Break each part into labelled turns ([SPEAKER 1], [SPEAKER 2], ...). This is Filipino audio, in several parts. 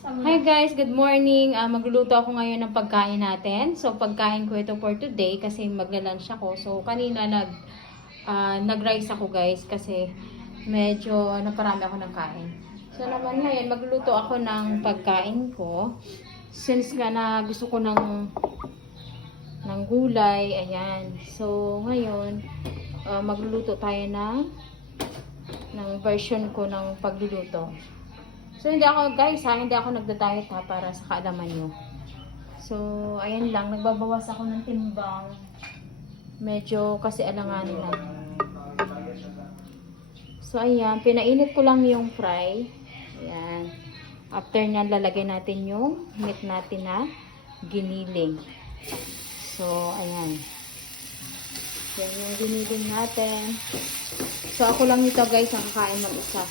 [SPEAKER 1] Hi guys, good morning. Ah, magluluto ako ngayon ng pagkain natin. So pagkain ko ito for today kasi magla-lunch ako. So kanina nag ah, nag-rice ako guys kasi medyo naparami ako ng kain. So naman ngayon magluluto ako ng pagkain ko. Since nga na gusto ko ng ng gulay, ayan. So ngayon ah, magluluto tayo ng ng version ko ng pagluluto. So, hindi ako, guys, ha, hindi ako nagda-diet ha, para sa kaalaman nyo. So, ayan lang, nagbabawas ako ng timbang. Medyo kasi alanganin na. So, ayan, pinainit ko lang yung fry. Ayan. After nyan, lalagay natin yung meat natin na giniling. So, ayan. Yan yung giniling natin. So, ako lang ito, guys, ang kakain ng isa.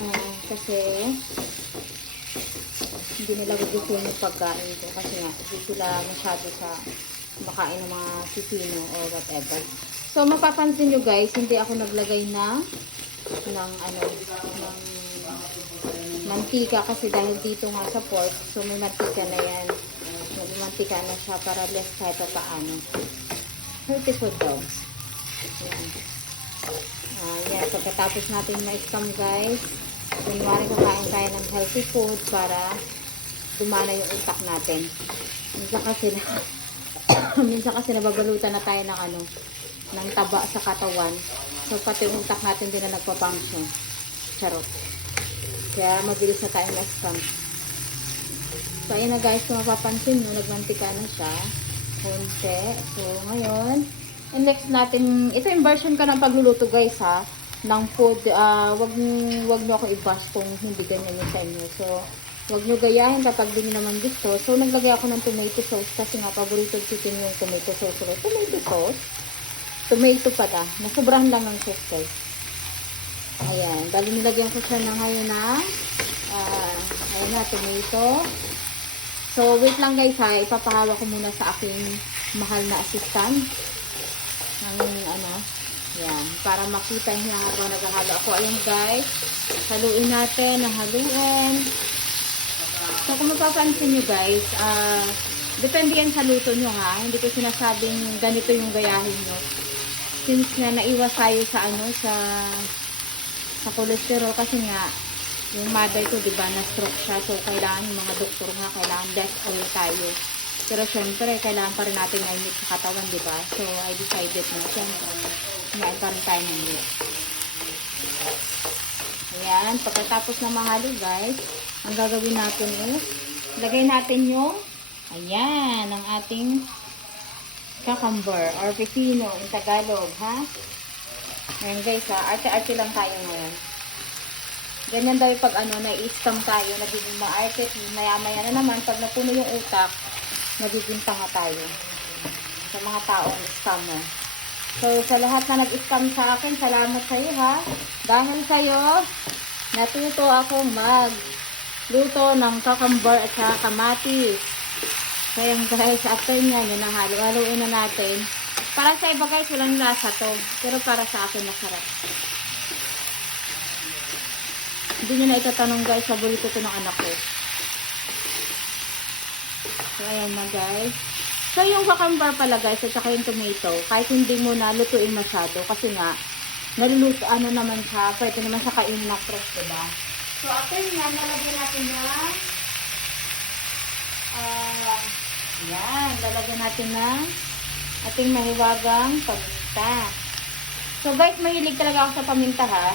[SPEAKER 1] Ah, kasi hindi nila gugustuhin yung pagkain ko kasi nga hindi sila masyado sa makain ng mga sisino or whatever. So mapapansin nyo guys, hindi ako naglagay na ng ano ng mantika kasi dahil dito nga sa pork, so may mantika na yan. May mantika na siya para less kahit pa paano. Healthy food dogs. Yan. Ah, yan, pagkatapos natin ma-scam guys, kunwari kakain tayo ng healthy food para dumana yung utak natin. Minsan kasi na, minsan kasi nababalutan na tayo ng ano, ng taba sa katawan. So pati yung utak natin din na nagpa-function. Charot. Kaya mabilis na tayo ma-scam. So ayun na guys, kung mapapansin nyo, nagmantika na siya. Konti. So ngayon, And next natin, ito yung version ko ng pagluluto guys ha, ng food, ah wag, wag nyo ako i-bash kung hindi ganyan yung sa inyo. So, wag nyo gayahin kapag di naman gusto. So, naglagay ako ng tomato sauce kasi nga paborito chicken yung tomato sauce. So, tomato sauce, tomato pala, nasobrahan lang ng sauce guys. Ayan, bali nilagyan ko siya ng ngayon na, ah, ayan na, tomato. So, wait lang guys ha, ipapahawa ko muna sa aking mahal na assistant ng ano, yan, para makita niya habang naghahalo ako. Ayan guys, haluin natin, haluin. So kung mapapansin nyo guys, ah, depende yan sa luto nyo ha. Hindi ko sinasabing ganito yung gayahin nyo. Since nga naiwas tayo sa ano, sa sa cholesterol kasi nga yung mother ko, di ba, na-stroke siya. So, kailangan yung mga doktor nga, kailangan less oil tayo. Pero syempre, kailangan pa rin natin ng meat sa katawan, di ba? So, I decided na, syempre, rin tayo ng meat. Ayan, pagkatapos ng mahalo, guys, ang gagawin natin is, lagay natin yung, ayan, ang ating cucumber or pepino in Tagalog, ha? Ayan guys, ha? Arte-arte lang tayo ngayon. Ganyan daw pag ano, na-scam tayo, nagiging maarte, maya-maya na naman, pag napuno yung utak, nagiging tanga tayo. Sa mga taong scammer. So, sa lahat na nag-scam sa akin, salamat sa iyo ha. Dahil sa iyo, natuto akong mag luto ng cucumber at saka kamatis. Kaya guys, after niya, yun ang halo-haloin na natin. Para sa iba guys, walang lasa to. Pero para sa akin, masarap. Hindi nyo na itatanong guys, paborito to ng anak ko. So, ayan na guys. So, yung cucumber pala guys, at saka yung tomato, kahit hindi mo na lutuin masyado, kasi nga, naluluto, ano naman siya, pwede naman sa kain na fresh, diba? So, after yan, lalagyan natin na, ah, yan, lalagyan natin na ating mahiwagang paminta. So, guys, mahilig talaga ako sa paminta, ha?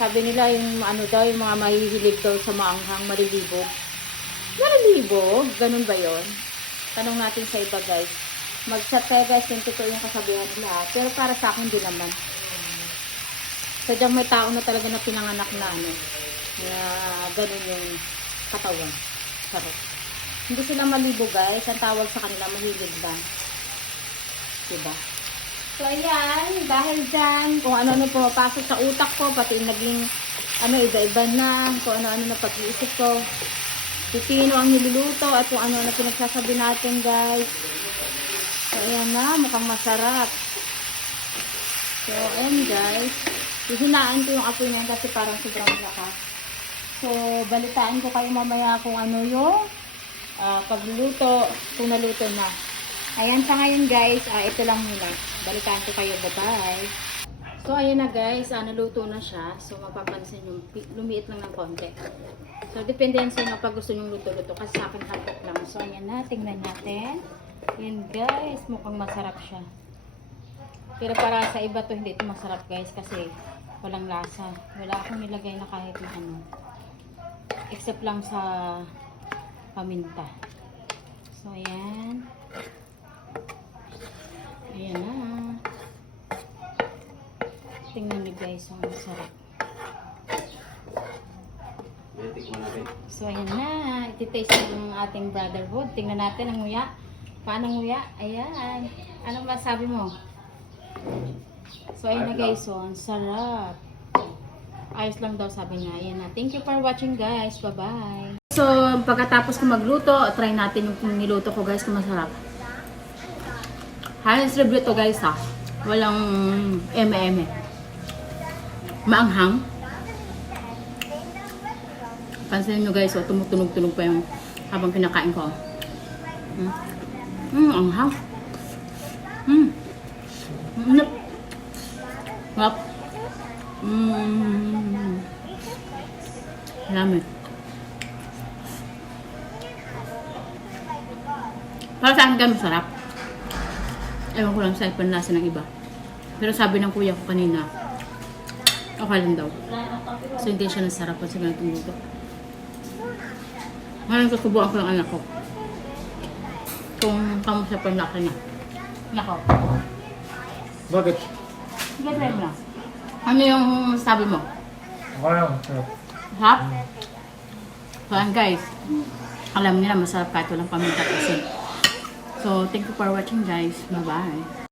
[SPEAKER 1] Sabi nila yung ano daw, yung mga mahihilig daw sa maanghang malilibog. Malilibog? Ganun ba yon? Tanong natin sa iba guys. Kayo guys kung totoo yung kasabihan nila. Pero para sa akin din naman. Sadyang may tao na talaga na pinanganak na ano. Na ganun yung katawan. Sarap. Hindi sila malibog guys. Ang tawag sa kanila mahilig ba? Diba? So, ayan, dahil dyan, kung ano-ano pumapasok sa utak ko, pati naging, ano, iba-iba na, kung ano-ano na pag-iisip ko, pipino ang niluluto, at kung ano-ano pinagsasabi natin, guys. So, ayan na, mukhang masarap. So, ayan, guys. Hihinaan ko yung apoy na yan kasi parang sobrang lakas. So, balitaan ko kayo mamaya kung ano yung ah, pagluluto, kung naluto na. Ayan sa ngayon guys, ah, ito lang muna. Balitaan ko kayo. Bye-bye. So, ayan na guys, ah, naluto na siya. So, mapapansin nyo, lumiit lang ng konti. So, depende yan sa inyo pag gusto nyo luto-luto. Kasi sa akin hapok lang. So, ayan na, tingnan natin. Yan guys, mukhang masarap siya. Pero para sa iba to, hindi ito masarap guys kasi walang lasa. Wala akong nilagay na kahit na ano. Except lang sa paminta. So, ayan. Ayan na. Ang masarap. So, ayan na. Iti-taste ng ating brotherhood. Tingnan natin ang nguya. Paano nguya? Ayan. Anong masabi mo? So, ayan na guys. So, ang sarap. Ayos lang daw sabi niya. Ayan na. Thank you for watching guys. Bye-bye. So, pagkatapos ko magluto, try natin yung niluto ko guys kung masarap. Halos review to guys ha. Walang eme-eme. Maanghang. Pansin nyo guys, oh, tumutunog-tunog pa yung habang kinakain ko. Mm. Mm, ang hang. Mm. Mm. Wap. Mm. Lamig. Para sa akin ganun masarap. Ewan ko lang sa panlasa ng iba. Pero sabi ng kuya ko kanina, okay lang daw. So hindi siya nasarap sa ganitong luto. Ngayon susubukan ko ng anak ko. Kung kamusta pa laki niya. Nako.
[SPEAKER 2] Bakit?
[SPEAKER 1] Sige, try mo lang. Ano yung sabi mo?
[SPEAKER 2] Okay lang. Sarap.
[SPEAKER 1] Sarap? So, guys. Alam nila masarap kahit walang paminta kasi. So, thank you for watching guys. Bye-bye.